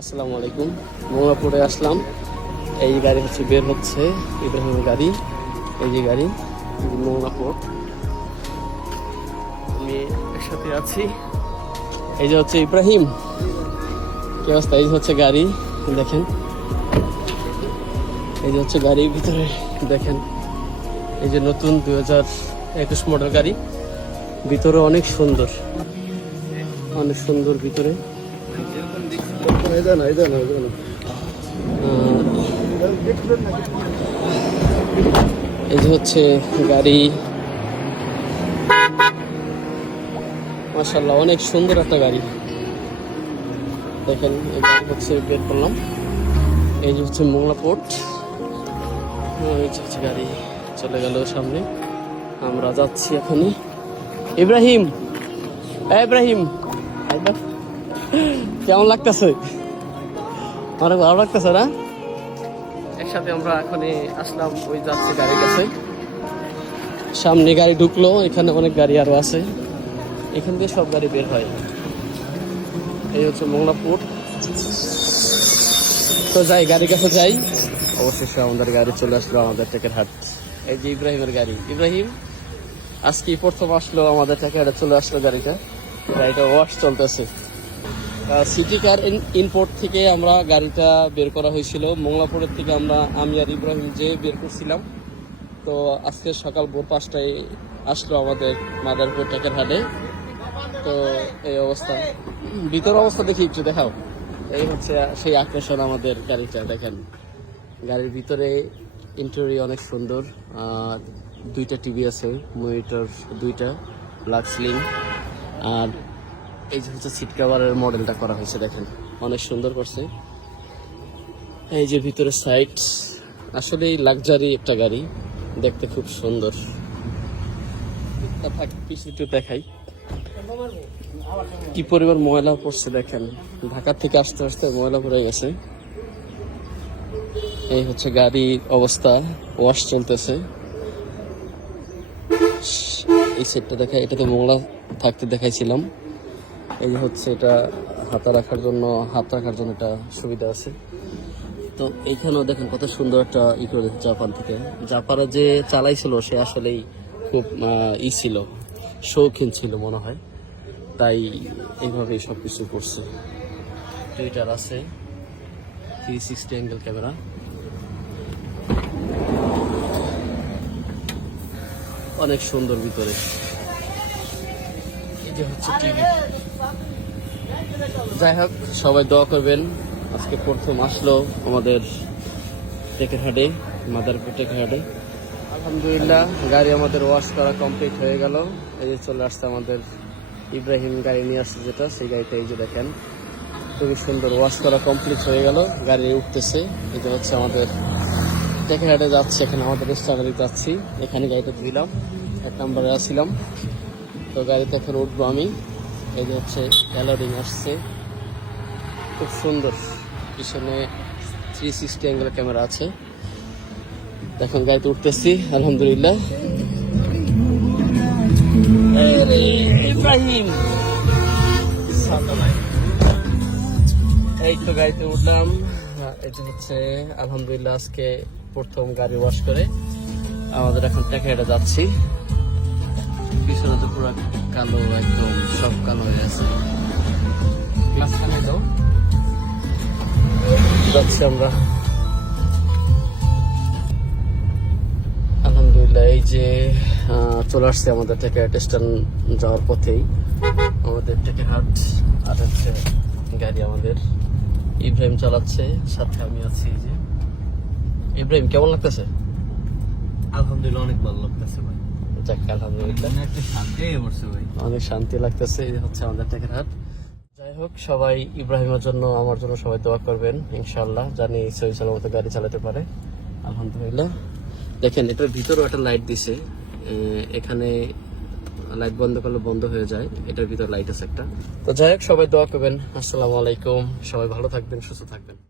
আসসালামু আলাইকুম। মোংলাপুরে আসলাম। এই গাড়ি হচ্ছে বের হচ্ছে, ইব্রাহিমের গাড়ি। এই যে গাড়ি মোংলাপুর, আমি একসাথে আছি। এই যে হচ্ছে ইব্রাহিম, কি অবস্থা? এই যে হচ্ছে গাড়ি, দেখেন। এই যে হচ্ছে গাড়ির ভিতরে দেখেন, এই যে নতুন 2021 মডেল গাড়ি। ভিতরে অনেক সুন্দর, অনেক সুন্দর ভিতরে। এই যে হচ্ছে গাড়ি, মাশাআল্লাহ অনেক সুন্দর একটা গাড়ি। দেখেন এই গাড়ি হচ্ছে বের করলাম। এই যে হচ্ছে মোংলা পোর্ট। এই যে হচ্ছে গাড়ি চলে গেল সামনে, আমরা যাচ্ছি এখনই। ইব্রাহিম, ইব্রাহিম কেমন লাগতেছে? অনেক ভালো লাগতেছে না? একসাথে আমরা এখনই আসলাম, ওই যাচ্ছে গাড়ির কাছে। সামনে গাড়ি ঢুকলো, এখানে অনেক গাড়ি আরো আছে, এখান দিয়ে সব গাড়ি বের হয়। এই হচ্ছে মোংলাপুর। তো যাই, গাড়ির কাছে যাই। অবশেষে আমাদের গাড়ি চলে আসলো আমাদের টেকেরহাট। এই যে ইব্রাহিমের গাড়ি। ইব্রাহিম আজকে প্রথম আসলো আমাদের টেকেরহাটে, চলে আসলো গাড়িটা। গাড়িটা ওয়াশ চলতেছে। সিটি কার ইনপোর্ট থেকে আমরা গাড়িটা বের করা হয়েছিল। মোংলাপুরের থেকে আমি আর ইব্রাহিম যে বের করছিলাম। তো আজকে সকাল ভোর 5টায় আসলো আমাদের মাদারপুর টেকেরহাটে। তো এই অবস্থা, ভিতর অবস্থা দেখি একটু দেখাও। এই হচ্ছে সেই আকর্ষণ আমাদের গাড়িটা। দেখেন গাড়ির ভিতরে ইন্টেরিয়র অনেক সুন্দর। দুইটা টিভি আছে, মনিটর দুইটা, লাক্সলিং। আর এই যে হচ্ছে সিট কভারের মডেলটা করা হয়েছে, দেখেন অনেক সুন্দর করছে। এই যে ভিতরে সাইড, আসলে লাক্সারি একটা গাড়ি, দেখতে খুব সুন্দর। পিছনে দেখাই কি পরিমাণ ময়লা পড়ছে, দেখেন ঢাকা থেকে আসতে আসতে ময়লা পড়ে গেছে। এই হচ্ছে গাড়ির অবস্থা, ওয়াশ চলতেছে। এই সেটটা দেখাই, এটাতে ময়লা থাকতে দেখাইছিলাম। এই হচ্ছে এটা হাত রাখার জন্য একটা সুবিধা আছে। তো এইখানেও দেখেন কত সুন্দর একটা করে জাপান থেকে। জাপানে যে চালাইছিল সে আসলেই খুব ছিল, শৌখিন ছিল মনে হয়, তাই এইভাবেই সব কিছু করছে। টুইটার আছে, 360 অ্যাঙ্গেল ক্যামেরা। অনেক সুন্দর ভিতরে। এই যে হচ্ছে টিভি। যাই হোক, সবাই দোয়া করবেন। আজকে প্রথম আসলো আমাদের টেকেরহাটে, মাদারপুর টেকেরহাটে। আলহামদুলিল্লাহ গাড়ি আমাদের ওয়াশ করা কমপ্লিট হয়ে গেল। এই যে চলে আসছে আমাদের ইব্রাহিম গাড়ি নিয়ে আসছে যেটা, সেই গাড়িটা এই যে দেখেন খুবই সুন্দর ওয়াশ করা কমপ্লিট হয়ে গেল। গাড়ি উঠতেছে। এটা হচ্ছে আমাদের টেকেরহাটে যাচ্ছে, এখানে আমাদের স্টাডারে যাচ্ছি। এখানে গাড়িটা দিলাম, 1 নম্বরে আসছিলাম। তো গাড়িতে এখন উঠবো আমি। এই যে হচ্ছে অ্যালোডিং আসছে, খুব সুন্দর। পিছনে 360 অ্যাঙ্গেল ক্যামেরা আছে। এখন গাড়িতে উঠতেছি, আলহামদুলিল্লাহ। ইব্রাহিম এই তো গাড়িতে উঠলাম। এটা হচ্ছে আলহামদুলিল্লাহ আজকে প্রথম গাড়ি ওয়াশ করে আমাদের এখন টেকেরহাটে যাচ্ছি। পিছনে তো পুরো কালো, একদম সব কালো হয়ে আছে। গ্লাস কানে দাও, যাচ্ছি আমরা আলহামদুলিল্লাহ। এই যে চলে আসছে আমাদের টেকেরহাট স্ট্যান্ড যাওয়ার পথেই আমাদের টেকেরহাট। আর হচ্ছে গাড়ি আমাদের ইব্রাহিম চালাচ্ছে, সাথে আমি আছি। এই যে ইব্রাহিম, কেমন লাগতেছে? আলহামদুলিল্লাহ অনেক ভালো লাগতেছে ভাই। যাক আলহামদুলিল্লাহ, একটা শান্তি পড়ছে ভাই, অনেক শান্তি লাগতেছে। এই হচ্ছে আমাদের টেকেরহাট। যাই হোক, সবাই ইব্রাহিমের জন্য, আমার জন্য সবাই দোয়া করবেন ইনশাআল্লাহ, জানি সহি সালামত গাড়ি চালাতে পারে। আলহামদুলিল্লাহ। দেখেন এটার ভিতরেও একটা লাইট দিছে, এখানে লাইট বন্ধ করলে বন্ধ হয়ে যায়, এটার ভিতরে লাইট আছে একটা। তো যাই হোক, সবাই দোয়া করবেন। আসসালামু আলাইকুম, সবাই ভালো থাকবেন, সুস্থ থাকবেন।